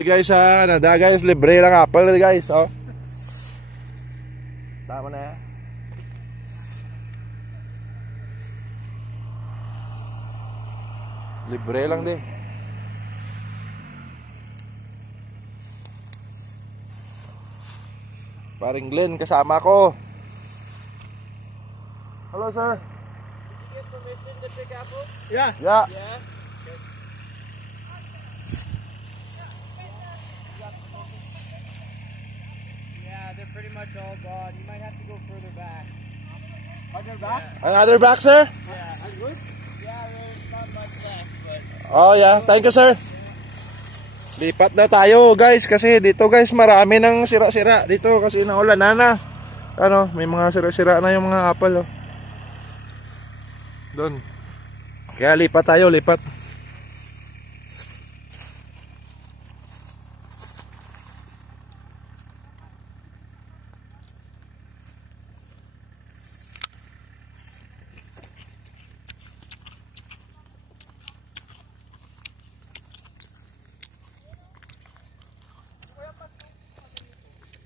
Guys, nada guys, libre lang apple guys, oh. Tama na yan. Libre lang din. Paring Glenn, kasama ko. Hello sir. Did you get permission to pick apples? Yeah. Yeah. Yeah, they're pretty much all gone. You might have to go further back. Further back? Another back, sir? Yeah. Yeah, there's not much left, but... Oh yeah, thank you sir. Lipat na tayo guys kasi dito guys marami ng sira-sira dito kasi naulan na. Ano, may mga sira-sira na yung mga apple, oh. Doon. Kaya lipat tayo, lipat.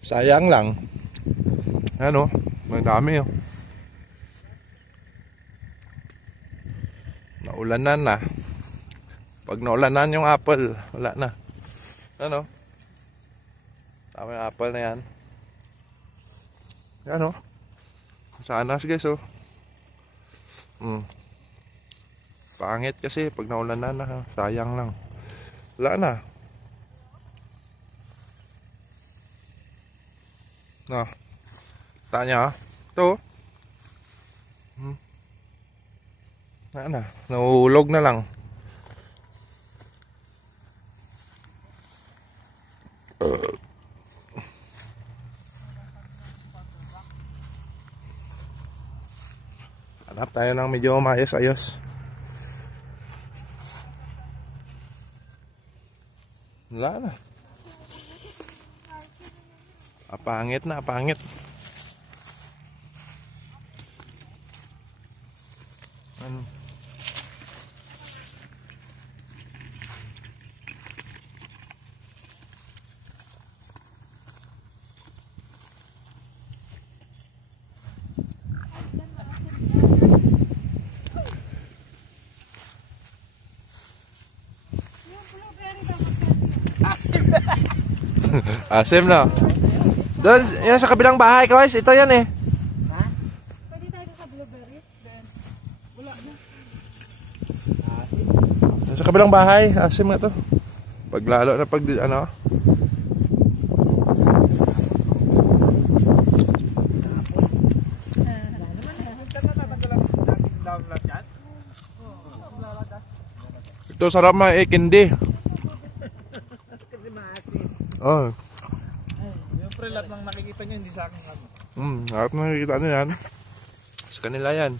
Sayang lang. Ano, madami, oh. Naulanan na. Pag naulanan yung apple, wala na. Ano? Tama yung apple na yan. Ano? Sanas guys, oh. Pangit kasi pag naulanan na. Sayang lang. Wala na. No. Tanya, ito. Na, nahulog na lang. Hanap tayo ng medyo maayos-ayos. Wala na. Apangit na, apangit. Ano? Asim na. Doon, yan sa kabilang bahay, guys. Ito yan eh. Ha? Pwede tayo sa blueberry? Then, wala na. Asim. Sa kabilang bahay, asim nga to. Paglalo na pag, ano. Ito sarap ma ikindi. Oh. Siyempre lahat ng nakikita nyo hindi sa akin ano. Harap na nakikita nyo yan. Sa kanila yan.